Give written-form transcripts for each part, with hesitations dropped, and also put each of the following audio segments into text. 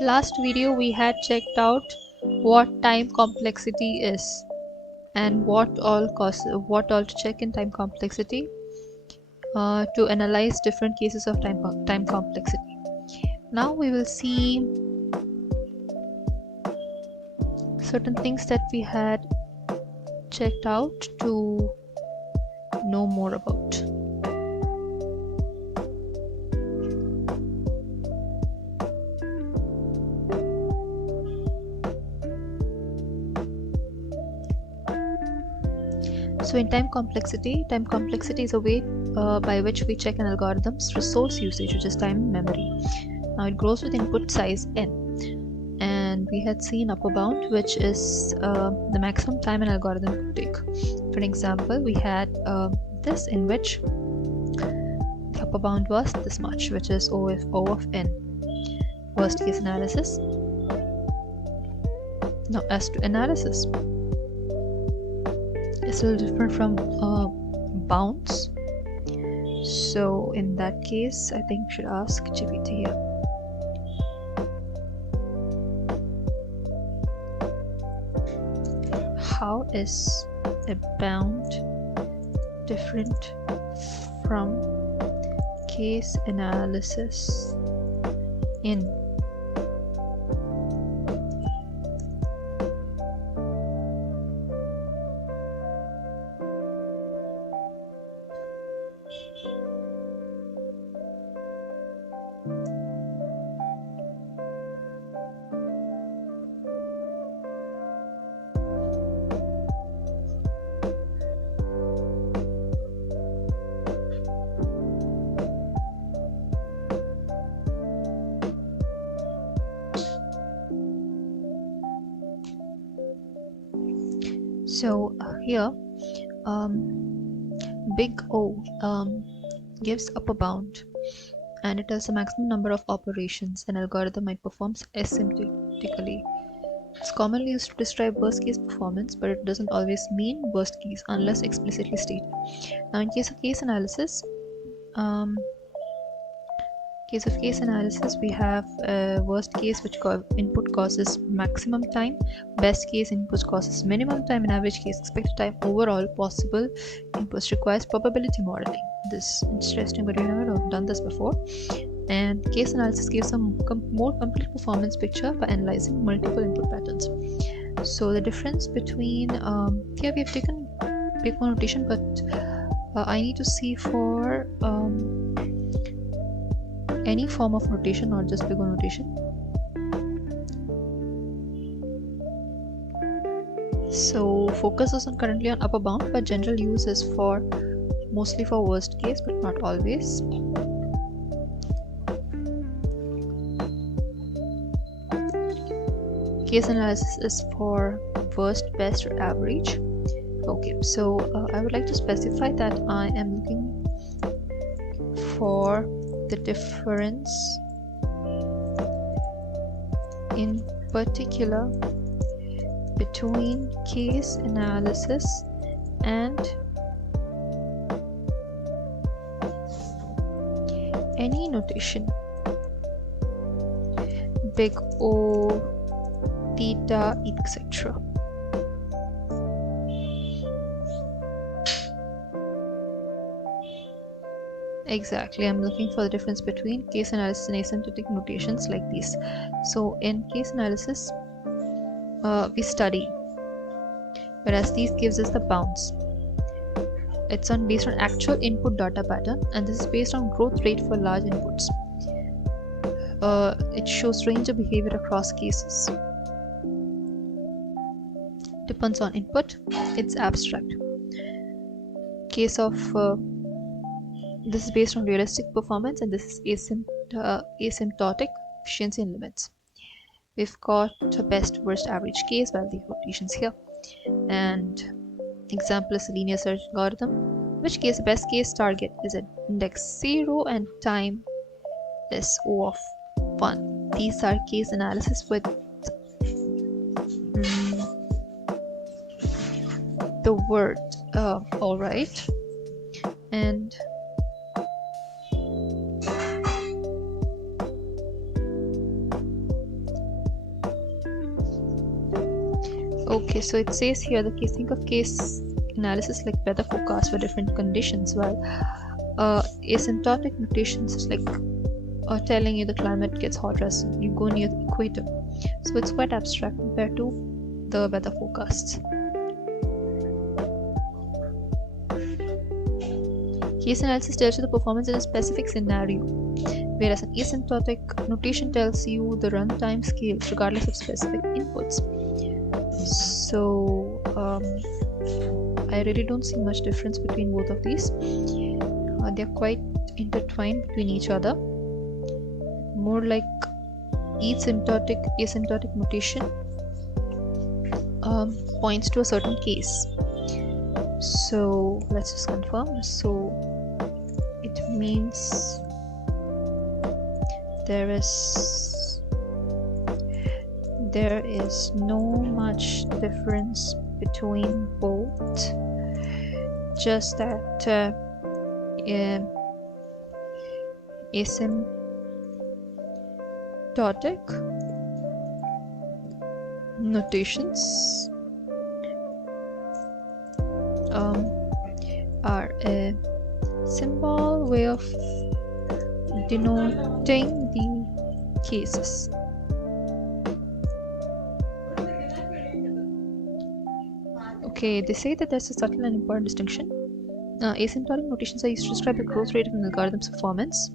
Last video we had checked out what time complexity is and what all to check in time complexity to analyze different cases of time complexity. Now we will see certain things that we had checked out to know more about. So in time complexity is a way by which we check an algorithm's resource usage, which is time and memory. Now it grows with input size n, and we had seen upper bound, which is the maximum time an algorithm could take. For an example, we had this in which the upper bound was this much, which is O of n. Worst case analysis. Now as to analysis, it's a little different from bounds. So in that case, I think we should ask GPT here. How is a bound different from case analysis in here big O gives upper bound, and it has the maximum number of operations an algorithm might perform asymptotically. It's commonly used to describe worst case performance, but it doesn't always mean worst case unless explicitly stated. Now in case of case analysis, we have worst case, which input causes maximum time, best case input causes minimum time, and average case expected time overall possible inputs requires probability modeling. This is interesting, but we've never done this before. And case analysis gives a more complete performance picture by analyzing multiple input patterns. So the difference between here we have taken big O notation, but I need to see for any form of notation, not just big O notation. So focus is currently on upper bound, but general use is for mostly for worst case, but not always. Case analysis is for worst, best, or average. Okay, so I would like to specify that I am looking for the difference in particular between case analysis and any notation, big O, theta, etc. Exactly, I'm looking for the difference between case analysis and asymptotic notations like these. So in case analysis, we study, whereas these gives us the bounds. It's based on actual input data pattern, and this is based on growth rate for large inputs. It shows range of behavior across cases. Depends on input. It's abstract. Case of this is based on realistic performance, and this is asymptotic efficiency and limits. We've got a best, worst, average case, while the notations here. And example is a linear search algorithm, in which case the best case target is at index 0 and time is O of 1. These are case analysis with the word alright. And Okay, so it says here the case. Think of case analysis like weather forecast for different conditions, while asymptotic notations is like telling you the climate gets hotter as you go near the equator. So it's quite abstract compared to the weather forecasts. Case analysis tells you the performance in a specific scenario, whereas an asymptotic notation tells you the runtime scales regardless of specific inputs. So I really don't see much difference between both of these. They're quite intertwined between each other. More like each asymptotic notation points to a certain case. So let's just confirm. So it means there is no much difference between both, just that asymptotic notations are a symbol way of denoting the cases. Okay, they say that there's a subtle and important distinction. Asymptotic notations are used to describe the growth rate of an algorithm's performance,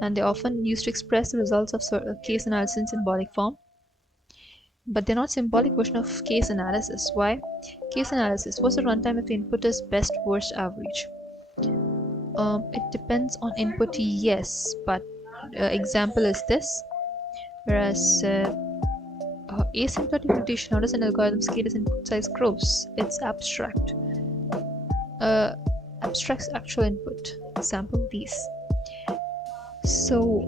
and they're often used to express the results of case analysis in symbolic form. But they're not symbolic version of case analysis. Why? Case analysis. What's the runtime if the input is best, worst, average? It depends on input, yes, but example is this. Whereas asymptotic notation, how does an algorithm scale its input size grows? It's abstract. Abstracts actual input. Example these. So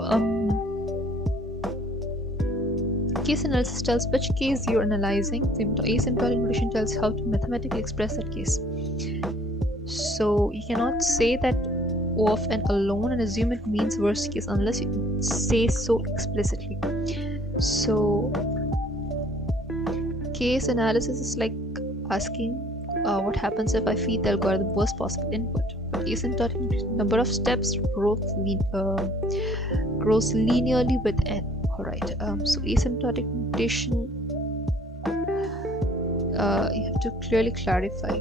case analysis tells which case you're analyzing. Asymptotic notation tells how to mathematically express that case. So you cannot say that O of n alone and assume it means worst case unless you say so explicitly. So case analysis is like asking what happens if I feed the algorithm worst possible input. But asymptotic number of steps grows linearly with n. Alright, so asymptotic notation you have to clearly clarify.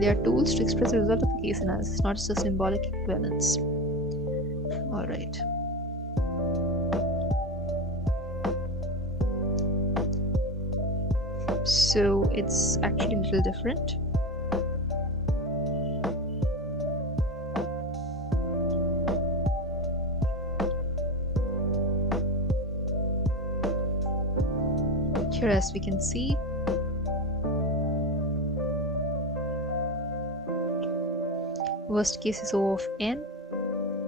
They are tools to express the result of a case analysis, not just a symbolic equivalence. Alright. So it's actually a little different. Here, as we can see, worst case is O of n.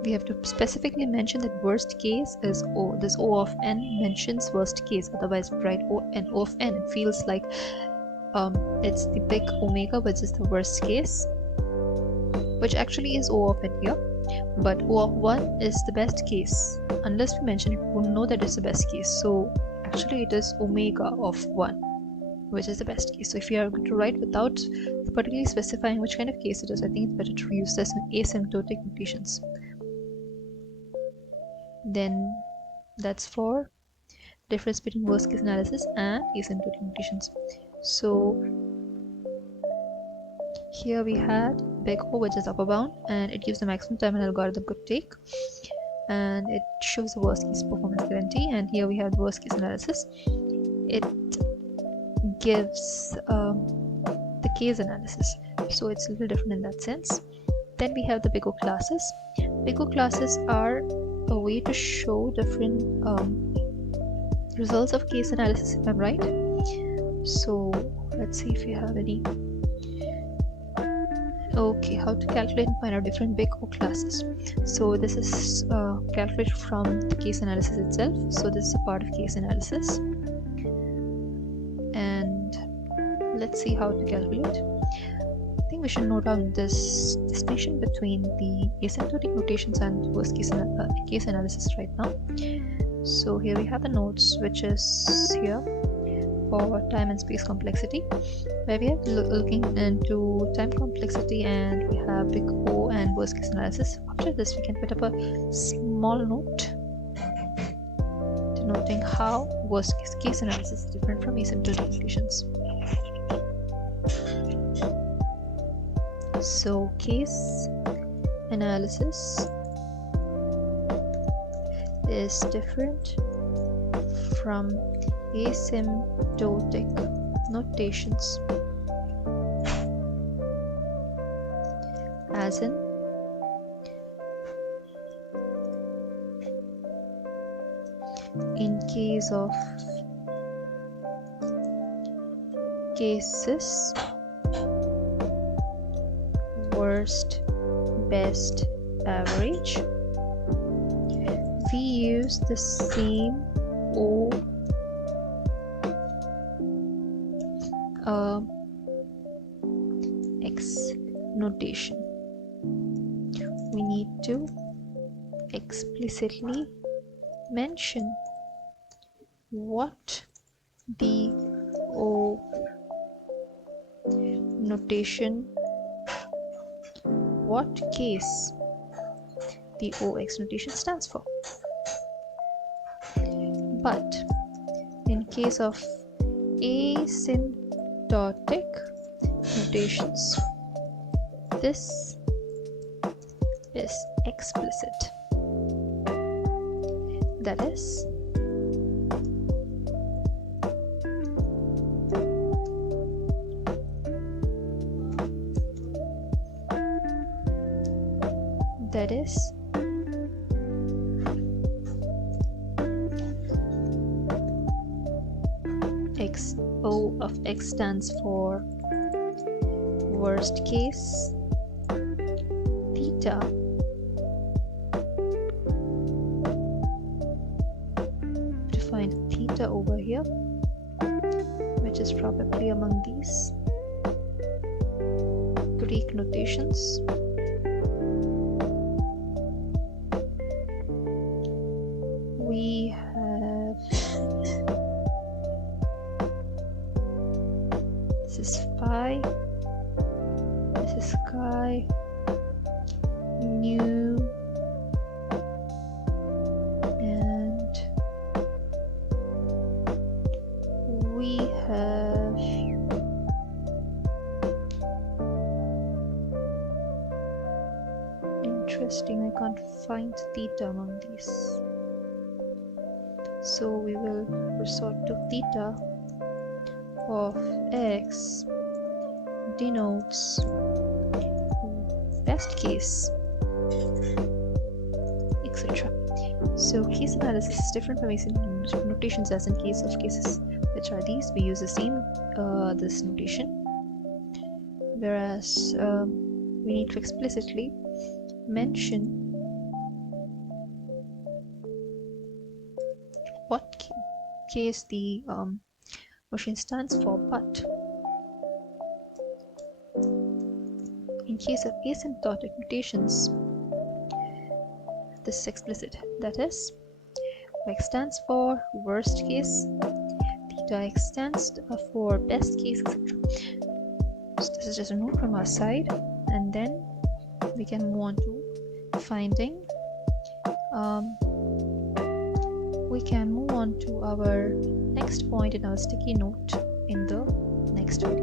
We have to specifically mention that worst case is O. This O of n mentions worst case, otherwise write O of n. It feels like it's the big omega, which is the worst case, which actually is O of n here. But O of 1 is the best case. Unless we mention it, we won't know that it's the best case. So actually it is omega of 1, which is the best case. So if you are going to write without particularly specifying which kind of case it is, I think it's better to use this in asymptotic notations. Then that's for difference between worst case analysis and asymptotic notations. So here we had big O, which is upper bound, and it gives the maximum time an algorithm could take, and it shows the worst case performance guarantee. And here we have the worst case analysis. It gives the case analysis, so it's a little different in that sense. Then we have the big O classes. Big O classes are a way to show different results of case analysis, if I'm right. So let's see if we have any. Okay, how to calculate and find out different big O classes. So this is calculated from the case analysis itself. So this is a part of case analysis, and let's see how to calculate. I think we should note down this distinction between the asymptotic notations and worst case analysis right now. So here we have the nodes, which is here for time and space complexity, where we are looking into time complexity, and we have big O and worst case analysis. After this, we can put up a small note denoting how worst case analysis is different from asymptotic notations. So case analysis is different from asymptotic notations, as in case of cases worst, best, average, we use the same X notation. We need to explicitly mention what the O notation, what case the OX notation stands for. But in case of asymptotic notations, this is explicit. That is, O of X stands for worst case theta, to find theta over here, which is probably among these Greek notations. We have, this is phi, this is chi, nu, and we have interesting, I can't find theta among these. So we will resort to theta of X denotes best case, etc. So case analysis is different from asymptotic notations, as in case of cases which are these, we use the same this notation, whereas we need to explicitly mention what case the machine stands for. But in case of asymptotic notations, this is explicit. That is, X stands for worst case, theta X stands for best case, etc. So this is just a note from our side, and then we can move on to finding. We can move on to our next point in our sticky note in the next video.